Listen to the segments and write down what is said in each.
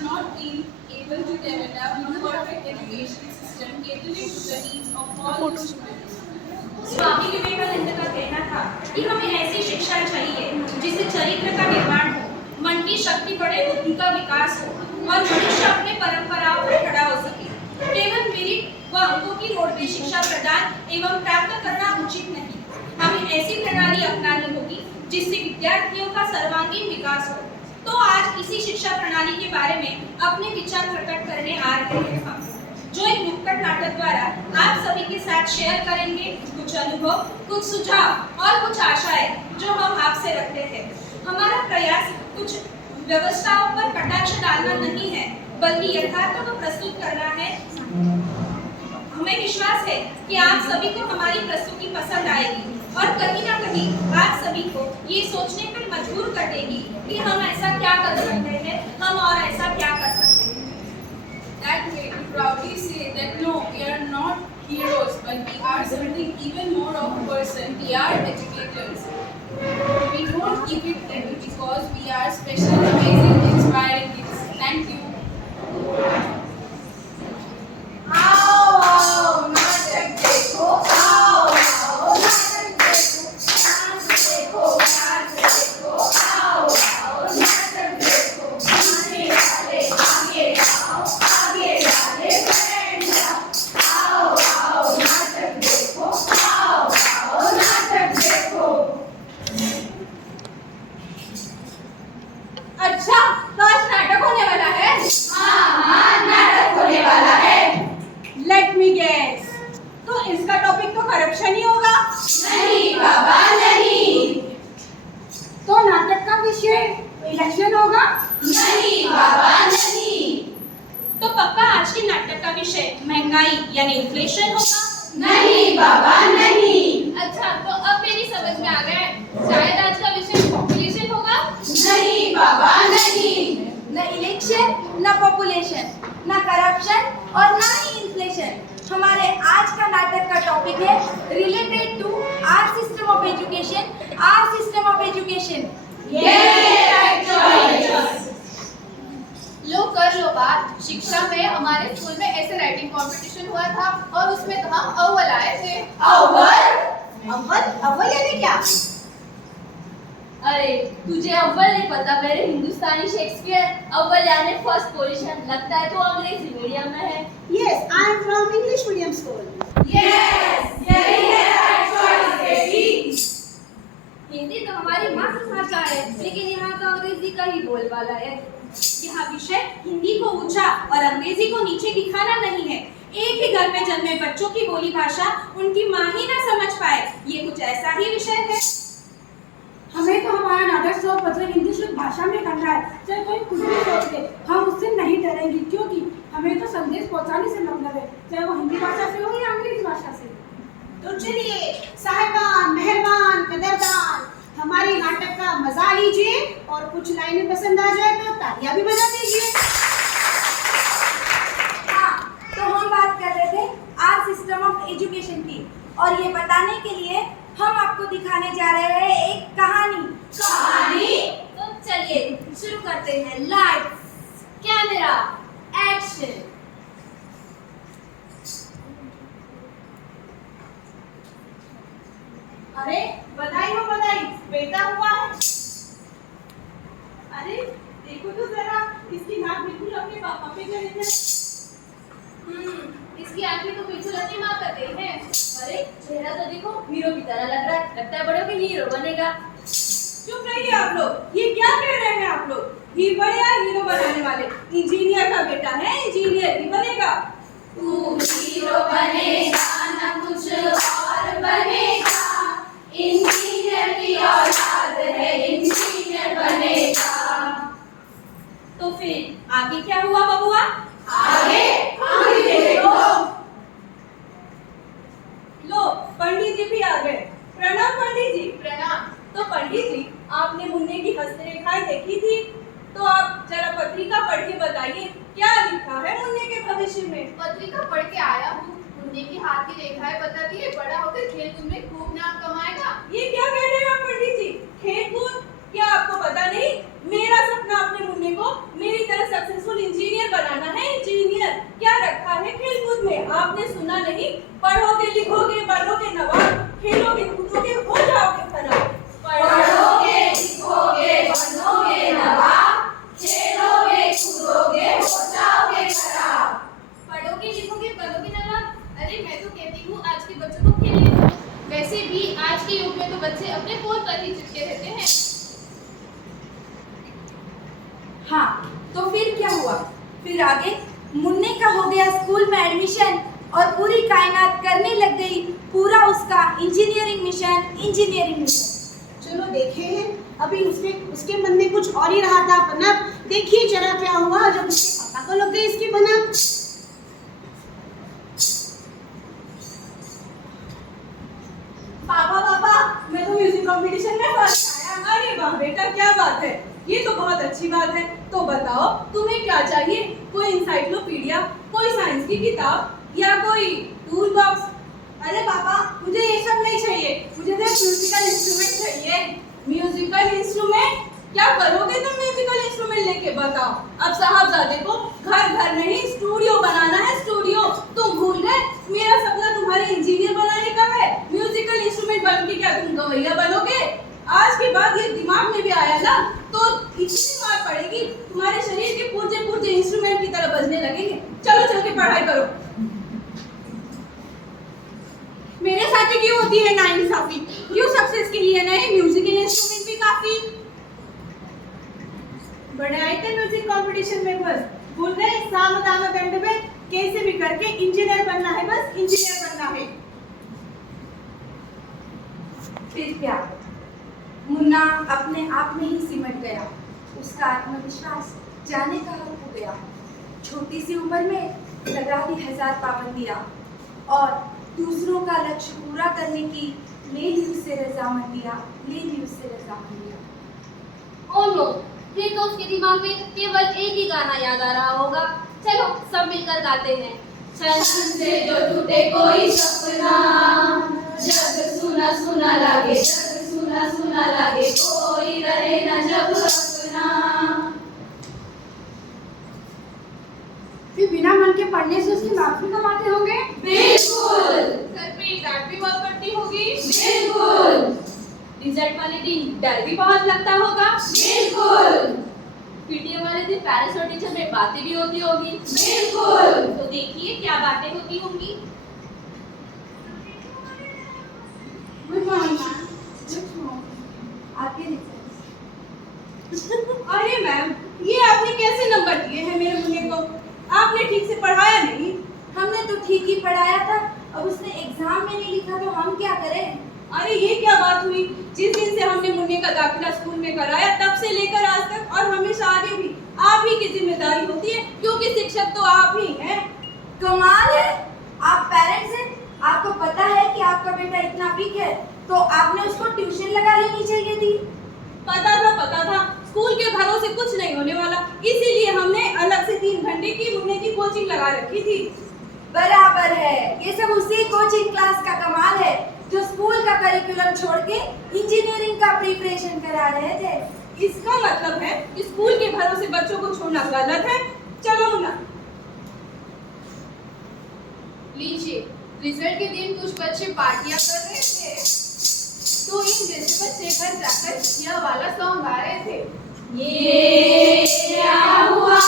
have not been able to develop a perfect education system catering to the needs of all the students. Swami Vivekananda का कहना था कि हमें ऐसी शिक्षा चाहिए जिससे चरित्र का निर्माण हो, मन की शक्ति बढ़े, बुद्धि का विकास हो और मनुष्य अपने परंपराओं पर खड़ा हो सके। केवल मेरिट व अंकों की लोड़ पे शिक्षा प्रदान एवं प्राप्त करना उचित नहीं। हमें ऐसी प्रणाली अपनानी होगी जिससे विद्यार्थियों का सर्वांगीण विकास हो। तो आज इसी शिक्षा प्रणाली के बारे में अपने विचार प्रकट करने आ रहे हैं हम, जो एक नुक्कड़ नाटक द्वारा आप सभी के साथ शेयर करेंगे कुछ अनुभव, कुछ सुझाव और कुछ आशाएं जो हम आपसे रखते हैं। हमारा प्रयास कुछ व्यवस्थाओं पर कटाक्ष डालना नहीं है, बल्कि यथार्थ को प्रस्तुत करना है। हमें विश्वास है कि आप सभी को हमारी प्रस्तुति पसंद आएगी और कहीं ना कहीं आप सभी को ये सोचने पर मजबूर कर देगी कि हम ऐसा क्या कर सकते हैं, हम और ऐसा क्या कर सकते हैं। That way, we proudly say that no, we are not heroes, but we are something even more of a person. We are educators. We don't keep it hidden because we are special, amazing, inspiring kids. Thank you. अच्छा, तो आज नाटक होने वाला है? हाँ, नाटक होने वाला है। लेट मी गेस, तो इसका टॉपिक तो करप्शन ही होगा? नहीं बाबा नहीं। तो नाटक का विषय इलेक्शन होगा? नहीं बाबा नहीं। तो पक्का आज के नाटक का विषय महंगाई यानी इन्फ्लेशन होगा? नहीं बाबा नहीं। अच्छा, तो अब मेरी समझ में आ गया है। शायद आज का विषय पॉपुलेशन होगा? नहीं बाबा नहीं। न इलेक्शन, न पॉपुलेशन, न करप्शन और न ही इन्फ्लेशन। हमारे आज का नाटक का टॉपिक है related to our system of education, our system of education. लो कर लो बात। शिक्षा में हमारे स्कूल में ऐसे राइटिंग कंपटीशन हुआ था और उसमें तो हम अव्वल आए थे। अव्वल? अव्वल यानी क्या? अरे तुझे अव्वल नहीं पता? मेरे हिंदुस्तानी शेक्सपियर अव्वल यानी फर्स्ट पोजीशन। लगता है तो अंग्रेजी मीडियम में है। Yes, I am from English medium school. Yes, यही है राइट चॉइस बेबी। हिंदी तो हमारी मातृभाषा है, लेकिन यहाँ तो अंग्रेजी का ही बोलबाला है। यह विषय हिंदी को ऊंचा और अंग्रेजी को नीचे दिखाना नहीं है। एक ही घर में जन्मे बच्चों की बोली भाषा उनकी माँ ही ना समझ पाए, ये कुछ ऐसा ही विषय है। हमें तो हमारा नाटक शो मतलब हिंदी शुद्ध भाषा में करना है, चाहे कोई कुछ भी सोच ले, हम उससे नहीं डरेंगे, क्योंकि हमें तो संदेश पहुंचाने से मतलब है, चाहे वो हिंदी भाषा से हो या अंग्रेजी भाषा से। तो चलिए साहिबान, मेहरबान, कदरदान, हमारे नाटक का मजा लीजिए और कुछ लाइनें पसंद आ जाए तो तालियां भी बजा दीजिए। हाँ, तो हम बात कर रहे थे आवर सिस्टम ऑफ एजुकेशन की, और ये बताने के लिए हम आपको दिखाने जा रहे हैं एक कहानी। तो चलिए शुरू करते हैं। Lights, camera, action. अरे बधाई हो बधाई, बेटा हुआ है। अरे देखो तो जरा, इसकी नाक बिल्कुल अपने पापा पे गए थे। इसकी आंखें तो बिल्कुल अपनी माँ का दे हैं। अरे चेहरा तो देखो हीरो की तरह लग रहा है। लगता है बड़े होकर हीरो बनेगा। चुप रहिए आप लोग, ये क्या कह रहे हैं आप लोग? ही बड़े हीरो बनाने वाले, इंजीनियर का बेटा है, इंजीनियर ही बनेगा। तू हीरो बनेगा ना कुछ और बनेगा, इंजीनियर की औलाद है, इंजीनियर बनेगा। तो फिर आगे क्या हुआ बबुआ? आगे देखो। लो पंडित जी भी आ गए। प्रणाम पंडित जी। प्रणाम। तो पंडित जी, आपने मुन्ने की हस्तरेखाएं देखी थी, तो आप जरा पत्रिका पढ़ के बताइए क्या लिखा है मुन्ने के भविष्य में। पत्रिका पढ़ के आया हूँ। मुन्ने की हाथ की रेखाएं बताती है बड़ा होकर खेल कूद में खूब नाम कमाएगा। ये क्या कह रहे हैं आप पंडित जी? खेल कूद? क्या आपको पता नहीं? मेरा सपना अपने मुन्ने अपने को मेरी तरह सक्सेसफुल इंजीनियर बनाना है। इंजीनियर क्या रखा है खेलकूद में? आपने सुना नहीं? पढ़ोगे लिखोगे बनोगे नवाब, खेलोगे कूदोगे हो जाओगे खराब। पढ़ोगे लिखोगे बनोगे नवाब, खेलोगे कूदोगे हो जाओगे खराब। पढ़ोगे लिखोगे बनोगे नवाब। अरे मैं तो कहती हूँ आज के बच्चों को खेलने दो। वैसे भी आज के युग में तो बच्चे अपने फोन पर ही चिपके रहते हैं। हाँ, तो फिर क्या हुआ? फिर आगे मुन्ने का हो गया स्कूल में एडमिशन और पूरी कायनात करने लग गई पूरा उसका इंजीनियरिंग मिशन। चलो देखे हैं, अभी उसके मन में कुछ और ही रहा था बनब। देखिए जरा क्या हुआ जब उसके पापा को लग गई इसकी बनब। पापा मैं तो म्यूजिक कंपटीशन में फर्स्ट आया। अरे वाह बेटा, क्या बात है, ये तो बहुत अच्छी बात है। तो बताओ तुम्हें क्या चाहिए? कोई इंसाइक्लोपीडिया, कोई साइंस की किताब या कोई टूल बॉक्स? अरे पापा मुझे ये सब नहीं चाहिए, मुझे तो म्यूजिकल इंस्ट्रूमेंट चाहिए। Musical instrument? क्या करोगे तुम म्यूजिकल इंस्ट्रूमेंट लेके? बताओ। अब साहबजादे को घर घर नहीं स्टूडियो बनाना है, स्टूडियो। तुम भूल गए मेरा सपना तुम्हारे इंजीनियर बनाने का है। म्यूजिकल इंस्ट्रूमेंट बन के क्या तुम गवैया बनोगे? आज के बाद ये दिमाग में भी आया ना तो इतनी मार पड़ेगी, तुम्हारे शरीर के पुर्जे पुर्जे इंस्ट्रूमेंट की तरह बजने लगेंगे। चलो चल के पढ़ाई करो। मेरे साथ ही क्यों होती है नाइंसाफी? क्यों सक्सेस के लिए नए म्यूजिकल इंस्ट्रूमेंट भी काफी? बड़े आए थे म्यूजिक कंपटीशन में, बस भूल गए साम दाम दंड में कैसे भी करके इंजीनियर बनना है, बस इंजीनियर बनना है। फिर क्या? मुन्ना अपने आप में ही सिमट गया। उसका आत्मविश्वास जाने कहाँ खो गया। छोटी सी उम्र में लगा दी 1000 पाबंदियां और दूसरों का लक्ष्य पूरा करने की ले ली उससे रजामंदियां। ओह नो, फिर तो उसके दिमाग में केवल एक ही गाना याद आ रहा होगा। चलो सब मिलकर गाते हैं। छन से जो टूटे कोई सपना, जग सुना सुना लागे, जग सुना सुना लागे, कोई रहे न जब अपना। फिर बिना मन के पढ़ने से उसकी मार्क्स कमाते होंगे? बिल्कुल घर पे डांट भी बहुत पड़ती होगी। बिल्कुल। रिजल्ट वाले दिन डर भी बहुत लगता होगा। बिल्कुल। पीटीएम वाले दिन पेरेंट्स और टीचर में बातें भी होती होगी। बिल्कुल। तो देखिए क्या बातें होती होंगी। Good morning ma'am. आपके रिजल्ट। अरे मैम, ये आपने कैसे नंबर दिए हैं मेरे मुन्ने को? आपने ठीक से पढ़ाया नहीं। हमने तो ठीक ही पढ़ाया था, अब उसने एग्जाम में नहीं लिखा तो हम क्या करें? अरे ये क्या बात हुई? जिस दिन से हमने मुन्ने का दाखिला स्कूल में कराया तब से लेकर आज तक और हमेशा आगे भी आप ही की जिम्मेदारी होती है, क्योंकि शिक्षक तो आप ही हैं। कमाल है, आप पेरेंट्स हैं, आपको पता है कि आपका बेटा इतना वीक है तो आपने उसको ट्यूशन लगा लेनी चाहिए थी। पता था स्कूल के भरोसे कुछ नहीं होने वाला, इसीलिए हमने अलग से 3 घंटे की मुन्ने की कोचिंग लगा रखी थी। बराबर है, ये सब उसी कोचिंग क्लास का कमाल है जो स्कूल का करिकुलम छोड़ के इंजीनियरिंग का प्रिपरेशन करा रहे थे। इसका मतलब है कि स्कूल के भरोसे बच्चों को छोड़ना गलत है। चलो मुन्ना। लीजिए, रिजल्ट के दिन कुछ बच्चे पार्टियां कर रहे थे तो इन जैसे बच्चे घर जाकर यह वाला सॉन्ग गा रहे थे। ये क्या हुआ,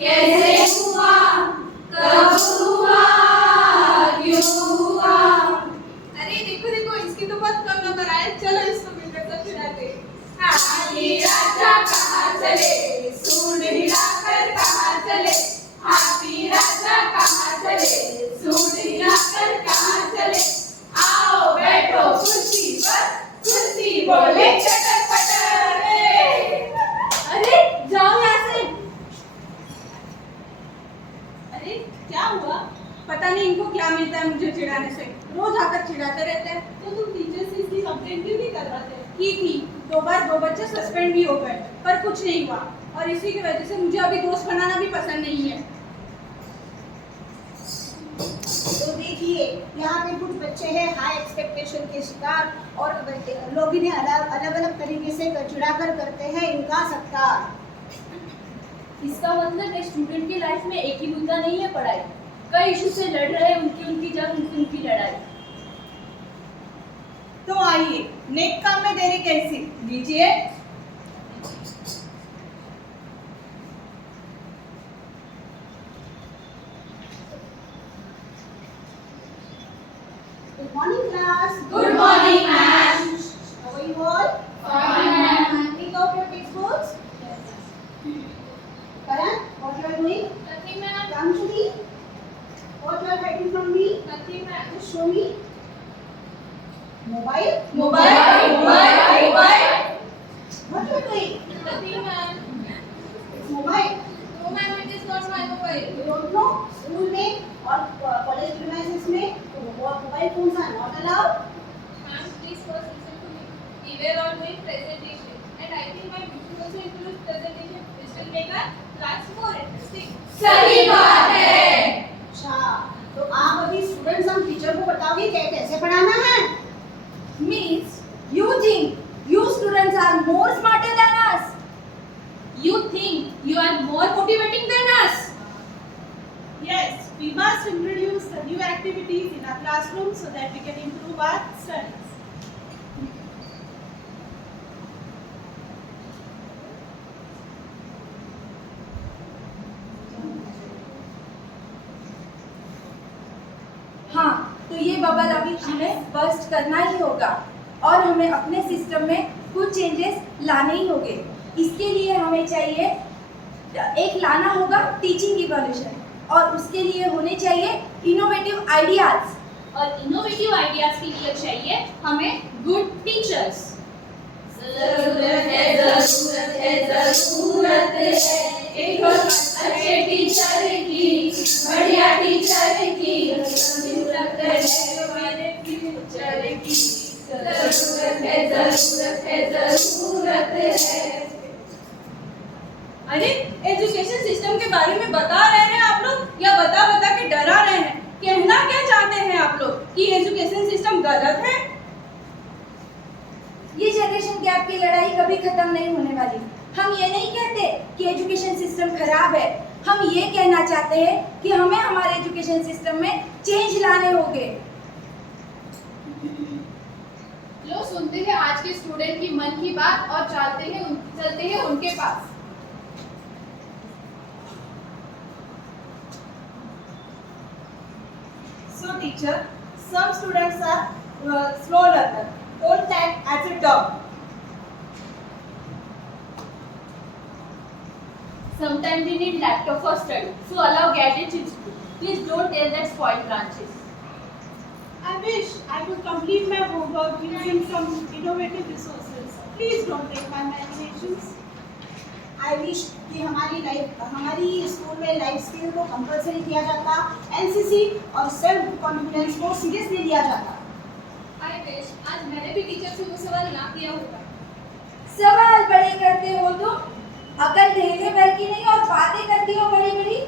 कैसे हुआ, कब हुआ, क्यों हुआ। अरे देखो इसकी तो बहुत कम नंबर आए। चलो इसको मिलकर सब चिढ़ाते। हाथी राजा कहाँ चले, सूंड हिलाकर कहाँ चले, हाथी राजा कहाँ चले, सूंड हिलाकर कहाँ चले। आओ बैठो कुर्सी पर, कुर्सी बोले चटर पटर। अरे जाओ यहाँ से। अरे क्या हुआ? पता नहीं इनको क्या मिलता है मुझे चिढ़ाने से, रोज आकर चिढ़ाते रहते हैं। तो तुम टीचर से इसकी कंप्लेंट क्यों नहीं करवाते? की थी, 2 बार 2 बच्चे सस्पेंड भी हो गए पर कुछ नहीं हुआ, और इसी की वजह से मुझे अभी दोस्त बनाना भी पसंद नहीं है। तो देखिए यहाँ पे कुछ बच्चे हैं हाई एक्सपेक्टेशन के शिकार और लोग इन्हें अलग अलग तरीके से चिढ़ाकर करते हैं इनका सत्कार। इसका मतलब है स्टूडेंट की लाइफ में एक ही मुद्दा नहीं है पढ़ाई, कई इशू से लड़ रहे हैं, उनकी जंग, उनकी लड़ाई। तो आइए नेक काम में देरी कैसी, लीजिए। Good morning, class. Good morning, ma'am. How are you all? Fine, ma'am. Pick out your textbooks. Karan, what you are doing? Nothing, ma'am. Ramshri, what you are hiding from me? Nothing, ma'am. Just show me. Mobile? Mobile. What you are doing? Nothing, ma'am. It's mobile. No, ma'am, it is not my mobile. You don't know? School में और college premises में mobile phones are not allowed. Ma'am, please first listen to me. We were all doing presentation, and I think my mission also includes presentation, which will make our class more interesting. सही बात है। अच्छा, तो आप अभी students हम teacher को बताओगे क्या कैसे पढ़ाना है? Means you think you students are more smarter than us. You think you are more motivating than us? Yes, we must introduce the new activities in our classroom so that we can improve our studies. हाँ, तो ये bubble अभी हमें burst करना ही होगा और हमें अपने सिस्टम में कुछ चेंजेस लाने ही होंगे। इसके लिए हमें चाहिए एक लाना होगा टीचिंग इवोल्यूशन और उसके लिए होने चाहिए इनोवेटिव आइडियाज। और इनोवेटिव आइडियाज के लिए चाहिए हमें गुड टीचर्स। जरूरत है एक अच्छे टीचर की, बढ़िया टीचर की, जरूरत है हमारे फ्यूचर की, जरूरत है। अरे एजुकेशन सिस्टम के बारे में बता रहे हैं आप लोग या बता बता के डरा रहे हैं? कहना क्या चाहते हैं आप लोग कि एजुकेशन सिस्टम गलत है? ये जनरेशन गैप की लड़ाई कभी खत्म नहीं होने वाली। हम ये नहीं कहते कि एजुकेशन सिस्टम खराब है, हम ये कहना चाहते हैं कि हमें हमारे एजुकेशन सिस्टम में चेंज लाने होंगे। लो सुनते हैं आज के स्टूडेंट की मन की बात और चलते हैं उनके पास। So teacher, some students are slow learner. Don't act as a dog. Sometimes we need laptop for study, so allow gadgets in school. Please don't tell that spoiled branches. I wish I could complete my homework using some innovative resources. Please don't take my imaginations. I wish कि हमारी school में life skill को compulsory किया जाता, NCC और self confidence को seriously लिया जाता। I wish आज मैंने भी टीचर से वो सवाल ना किया होता। सवाल बड़े करते हो तुम, अकल ढेले भर की नहीं और बातें करती हो बड़ी बड़ी।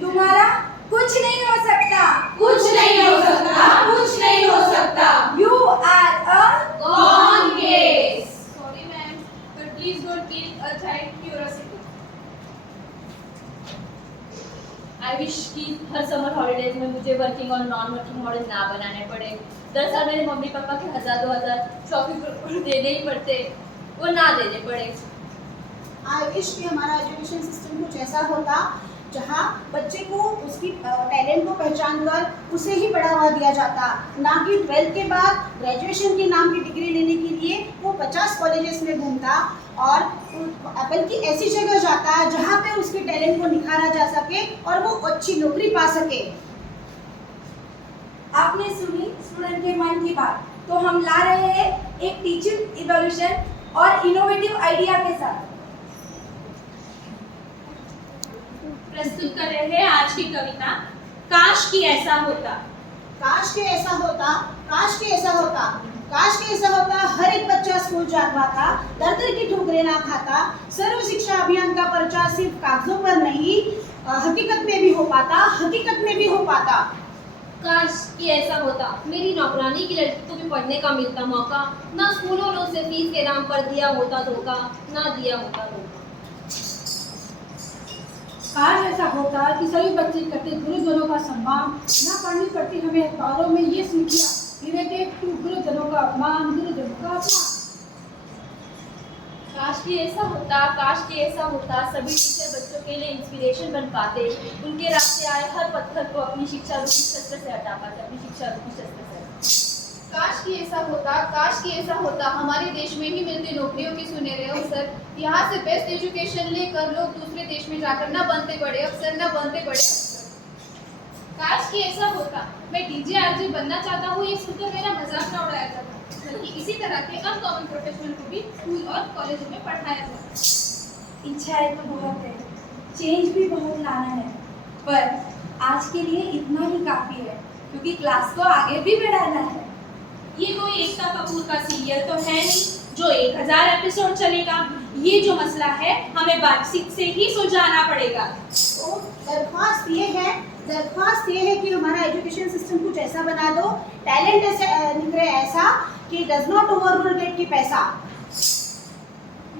तुम्हारा कुछ नहीं हो सकता, कुछ नहीं हो सकता, कुछ नहीं हो सकता। You are a gone case. Sorry ma'am, but please don't kill a child curiosity. I wish कि हर समर हॉलीडेज में मुझे वर्किंग और नॉन वर्किंग मॉडल ना बनाने पड़े। दरअसल मेरे मम्मी पापा के 1000-2000 शॉपिंग देने ही पड़ते, वो ना देने पड़े। आई विश कि हमारा एजुकेशन सिस्टम कुछ ऐसा होता जहाँ बच्चे को उसकी टैलेंट को पहचान कर उसे ही बढ़ावा दिया जाता, ना कि 12th के बाद ग्रेजुएशन के नाम की डिग्री लेने के लिए वो 50 कॉलेजेस में घूमता और बल्कि ऐसी जगह जाता जहाँ पे उसके टैलेंट को निखारा जा सके और वो अच्छी नौकरी पा सके। आपने सुनी स्टूडेंट के मन की बात, तो हम ला रहे हैं एक टीचिंग इवोल्यूशन और इनोवेटिव आइडिया के साथ। प्रस्तुत कर रहे हैं आज की कविता काश कि ऐसा होता। काश के ऐसा होता, काश के ऐसा होता, काश के ऐसा होता, हर एक बच्चा स्कूल जा पाता, दर दर की ठोकरें ना खाता, सर्व शिक्षा अभियान का पर्चा सिर्फ कागजों पर नहीं हकीकत में भी हो पाता, हकीकत में भी हो पाता। काश कि ऐसा होता, मेरी नौकरानी की लड़की को भी पढ़ने का मिलता मौका, ना स्कूलों ने उसे फीस के नाम पर दिया होता धोखा, ना दिया होता धोखा। काश ऐसा होता कि सभी बच्चे इकट्ठे गुरुजनों का सम्मान न करनी पड़ती हमें अखबारों में ये सुर्खियाँ रिलेटेड टू गुरुजनों का अपमान, गुरुजनों का अपमान। काश कि ऐसा होता, काश कि ऐसा होता, सभी टीचर बच्चों के लिए इंस्पिरेशन बन पाते, उनके रास्ते आए हर पत्थर को अपनी शिक्षा रूपी शस्त्र से हटा पाते, अपनी शिक्षा रूपी शस्त्र से। काश कि ऐसा होता, काश कि ऐसा होता, हमारे देश में ही मिलते नौकरियों के सुनहरे अवसर, यहाँ से बेस्ट एजुकेशन लेकर लोग दूसरे देश में जाकर न बनते बड़े अफसर, न बनते बड़े अफसर। काश कि ऐसा होता, मैं डीजे आरजे बनना चाहता हूँ, ये सुनकर मेरा मजाक न उड़ाया जाता, बल्कि इसी तरह के अनकॉमन प्रोफेशनल को भी स्कूल और कॉलेजों में पढ़ाया जाता। इच्छाएं तो बहुत है, चेंज भी बहुत लाना है, पर आज के लिए इतना ही काफी है, क्योंकि क्लास को आगे भी बढ़ाना है। ये कोई एकता कपूर का सीरियल तो है नहीं जो 1000 एपिसोड चलेगा। ये जो मसला है हमें बातचीत से ही सुलझाना पड़ेगा। तो दरख्वास्त ये है कि हमारा एजुकेशन सिस्टम कुछ ऐसा बना दो, टैलेंट ऐसे निकले ऐसा कि डज नॉट ओवररूल गेट की पैसा।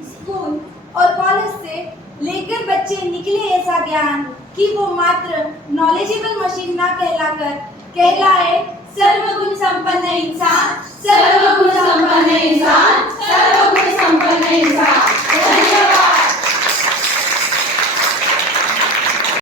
स्कूल और कॉलेज से लेकर बच्चे निकले ऐसा ज्ञान कि वो मात्र नॉलेजेबल मशीन ना कहलाए सर्वगुण संपन्न इंसान, सर्वगुण संपन्न इंसान, सर्वगुण संपन्न इंसान। धन्यवाद।